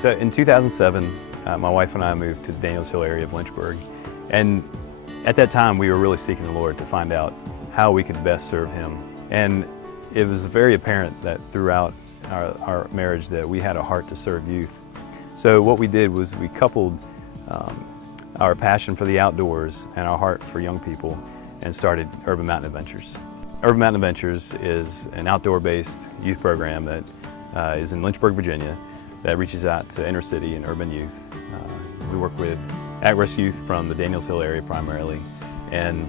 So in 2007, my wife and I moved to the Daniels Hill area of Lynchburg. And at that time, we were really seeking the Lord to find out how we could best serve Him. And it was very apparent that throughout our marriage that we had a heart to serve youth. So what we did was we coupled our passion for the outdoors and our heart for young people and started Urban Mountain Adventures. Urban Mountain Adventures is an outdoor-based youth program that is in Lynchburg, Virginia, that reaches out to inner city and urban youth. We work with at-risk youth from the Daniels Hill area primarily, and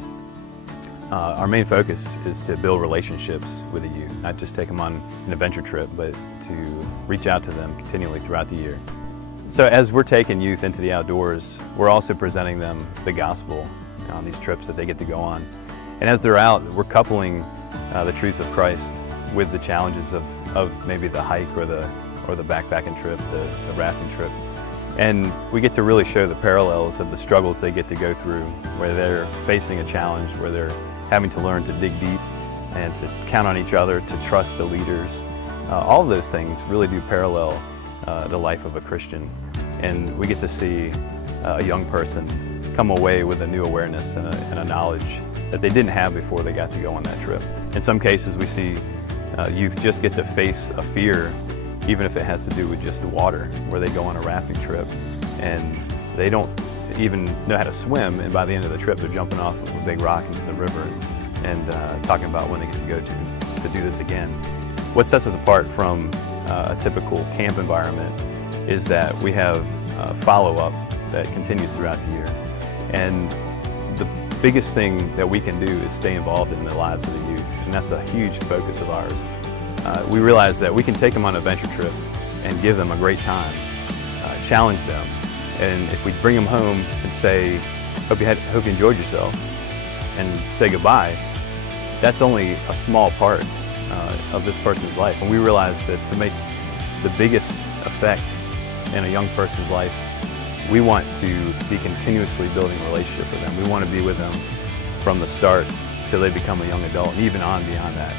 our main focus is to build relationships with the youth, not just take them on an adventure trip, but to reach out to them continually throughout the year. So as we're taking youth into the outdoors, we're also presenting them the gospel on these trips that they get to go on. And as they're out, we're coupling the truths of Christ with the challenges of maybe the hike or the backpacking trip, the rafting trip. And we get to really show the parallels of the struggles they get to go through, where they're facing a challenge, where they're having to learn to dig deep and to count on each other, to trust the leaders. All of those things really do parallel the life of a Christian. And we get to see a young person come away with a new awareness and a knowledge that they didn't have before they got to go on that trip. In some cases, we see youth just get to face a fear, even if it has to do with just the water, where they go on a rafting trip and they don't even know how to swim, and by the end of the trip they're jumping off of a big rock into the river and talking about when they get to go to do this again. What sets us apart from a typical camp environment is that we have follow-up that continues throughout the year. And the biggest thing that we can do is stay involved in the lives of the youth, and that's a huge focus of ours. We realize that we can take them on an adventure trip and give them a great time, challenge them, and if we bring them home and say, hope you enjoyed yourself, and say goodbye, that's only a small part of this person's life. And we realize that to make the biggest effect in a young person's life, we want to be continuously building a relationship with them. We want to be with them from the start till they become a young adult, and even on beyond that.